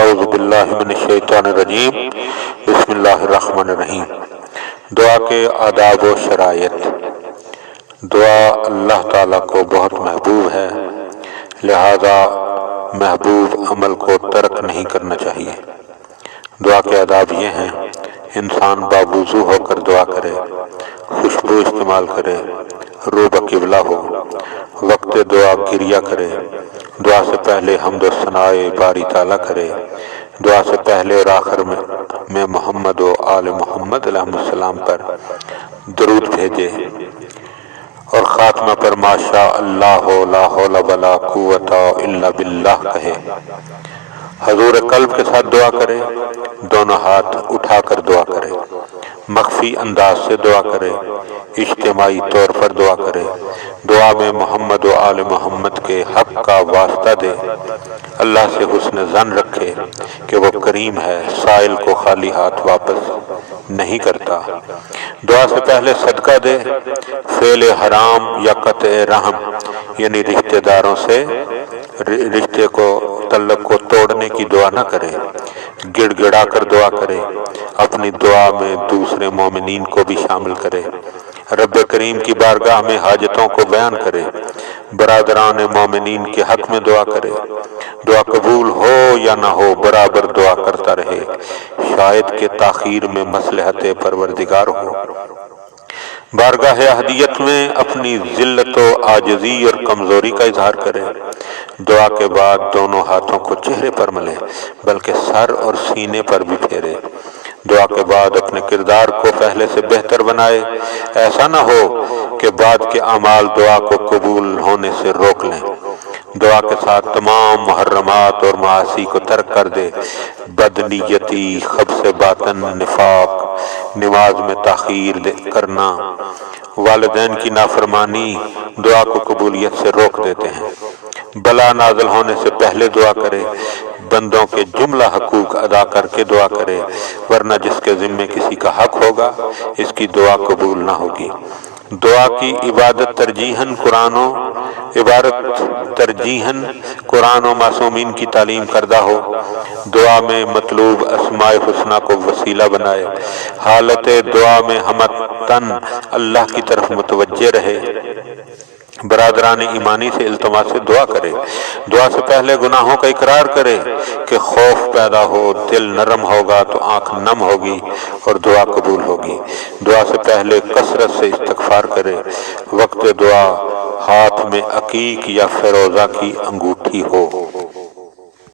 اعوذ باللہ من الشیطان الرجیم بسم اللہ الرحمن الرحیم۔ دعا کے آداب و شرائط۔ دعا اللہ تعالیٰ کو بہت محبوب ہے، لہذا محبوب عمل کو ترک نہیں کرنا چاہیے۔ دعا کے آداب یہ ہیں: انسان باوضو ہو کر دعا کرے، خوشبو استعمال کرے، رو بقبلہ ہو، وقت دعا گریہ کرے، دعا سے پہلے حمد و ثناء باری تعالیٰ کرے، دعا سے پہلے اور آخر میں محمد و آل محمد علیہ السلام پر درود بھیجے، اور خاتمہ پر ماشاء اللہ لا حول ولا قوت الا باللہ کہے۔ حضور قلب کے ساتھ دعا کرے، دونوں ہاتھ اٹھا کر دعا کرے، مخفی انداز سے دعا کرے، اجتماعی طور پر دعا کرے، دعا میں محمد و آل محمد کے حق کا واسطہ دے، اللہ سے حسن ظن رکھے کہ وہ کریم ہے، سائل کو خالی ہاتھ واپس نہیں کرتا۔ دعا سے پہلے صدقہ دے، فعل حرام یا قطع رحم یعنی رشتہ داروں سے رشتے کو تعلق کو توڑنے کی دعا نہ کرے، گڑ گڑا کر دعا کرے، اپنی دعا میں دوسرے مومنین کو بھی شامل کرے، رب کریم کی بارگاہ میں حاجتوں کو بیان کرے، برادران مومنین کے حق میں دعا کرے، دعا قبول ہو یا نہ ہو برابر دعا کرتا رہے، شاید کہ تاخیر میں مصلحت پروردگار ہو۔ بارگاہ احدیت میں اپنی ذلت و عاجزی اور کمزوری کا اظہار کرے، دعا کے بعد دونوں ہاتھوں کو چہرے پر ملے بلکہ سر اور سینے پر بھی پھیرے، دعا کے بعد اپنے کردار کو پہلے سے بہتر بنائے، ایسا نہ ہو کہ بعد کے اعمال دعا کو قبول ہونے سے روک لیں، دعا کے ساتھ تمام محرمات اور معاصی کو ترک کر دے، بدنیتی، خبث باطن، نفاق، نماز میں تاخیر کرنا، والدین کی نافرمانی دعا کو قبولیت سے روک دیتے ہیں۔ بلا نازل ہونے سے پہلے دعا کرے، بندوں کے جملہ حقوق ادا کر کے دعا کرے، ورنہ جس کے ذمے کسی کا حق ہوگا اس کی دعا قبول نہ ہوگی۔ دعا کی عبادت ترجیحاً قرآن و معصومین کی تعلیم کردہ ہو، دعا میں مطلوب اسماء حسنہ کو وسیلہ بنائے، حالت دعا میں ہمتاً اللہ کی طرف متوجہ رہے، برادران ایمانی سے التماس سے دعا کرے، دعا سے پہلے گناہوں کا اقرار کرے کہ خوف پیدا ہو، دل نرم ہوگا تو آنکھ نم ہوگی اور دعا قبول ہوگی۔ دعا سے پہلے کثرت سے استغفار کرے، وقت دعا ہاتھ میں عقیق یا فیروزہ کی انگوٹھی ہو۔